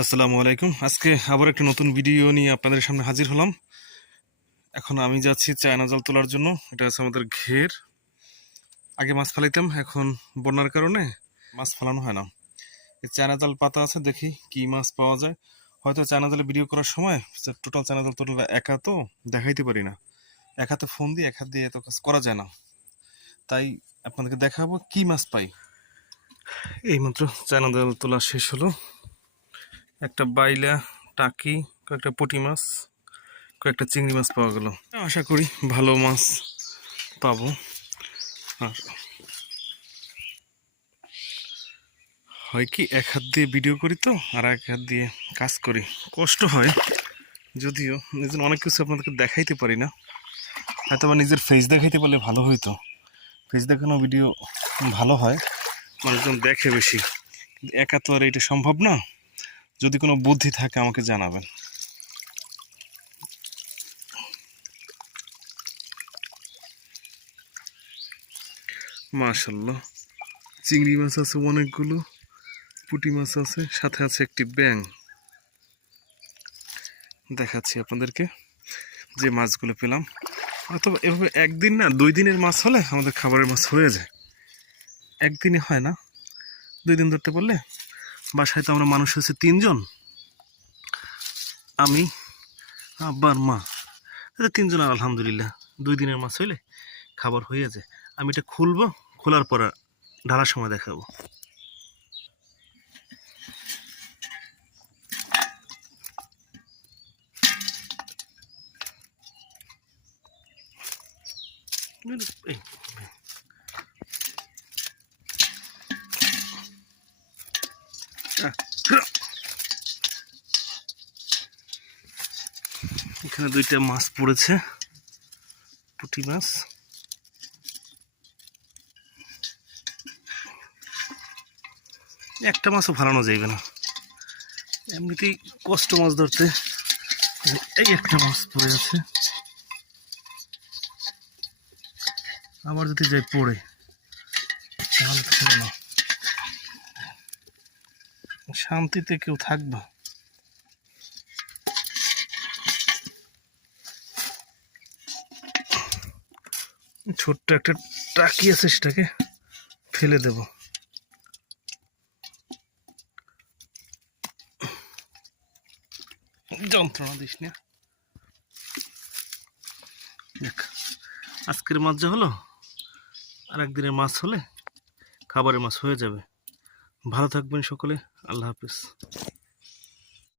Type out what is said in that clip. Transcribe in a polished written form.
আসসালামু আলাইকুম। আজকে আবার একটা নতুন ভিডিও নিয়ে আপনাদের সামনে হাজির হলাম। এখন আমি যাচ্ছি চায়না জাল তোলার জন্য। এটা আছে আমাদের ঘের। আগে মাছ ফেলাইতাম, এখন বন্যার কারণে মাছ ফেলানো হয় না। এই চায়না জাল পাতা আছে, দেখি কি মাছ পাওয়া যায়। হয়তো চায়না জালে ভিডিও করার সময় টোটাল চায়না জাল তোলা একা তো দেখাইতে পারি না। এক হাতে ফোন দিয়ে এক হাত দিয়ে এত কাজ করা যায় না, তাই আপনাদেরকে দেখাবো কি মাছ পাই। এইমাত্র চায়না জাল তোলা শেষ হলো। একটা বাইলা, টাকি, কয়েকটা পুঁটি মাছ, কয়েকটা চিংড়ি মাছ পাওয়া গেল। আশা করি ভালো মাছ পাবো। আর হয় কি, এক হাত দিয়ে ভিডিও করি তো আর এক হাত দিয়ে কাজ করি, কষ্ট হয়। যদিও নিজের অনেক কিছু আপনাদেরকে দেখাইতে পারি না, হয়তো বা নিজের ফেস দেখাইতে পারলে ভালো হইতো। ফেস দেখানো ভিডিও ভালো হয়, মানুষজন দেখে বেশি। একা তো আর এটা সম্ভব না। যদি কোনো বুদ্ধি থাকে আমাকে জানাবেন। মাশাল্লাহ, চিংড়ি মাছ আছে অনেকগুলো, পুঁটি মাছ আছে, সাথে আছে একটি ব্যাঙ। দেখাচ্ছি আপনাদেরকে যে মাছগুলো পেলাম। হয়তো এভাবে একদিন না 2 দিনের মাছ হলে আমাদের খাবারের মাছ হয়ে যায়। একদিনে হয় না, 2 দিন ধরতে পারলে। বাসায় তো আমরা মানুষ হচ্ছে 3 জন, আমি, আব্বার মা, 3 জন। আলহামদুলিল্লাহ 2 দিনের মাছ হইলে খাবার হয়ে যায়। আমি এটা খুলবো, খোলার পর ঢালার সময় দেখাবো। এই, এখানে 2টা মাছ পড়েছে, পুঁটি মাছ। একটা মাছও ভাড়ানো যাইবে না, এমনিতেই কষ্ট মাছ ধরতে। এই একটা মাছ পড়ে আছে, আবার যদি যাই পড়ে তাহলে তো হলো না। শান্তিতে কেউ থাকবে। ছোট্ট একটা টাকি আছে, সেটাকে ফেলে দেব। যন্ত্রণা দিস না। দেখ, আজকের মাছ যা হলো, আর একদিনের মাছ হলে খাবারের মাছ হয়ে যাবে। ভালো থাকবেন সকলে, আল্লাহ হাফিজ।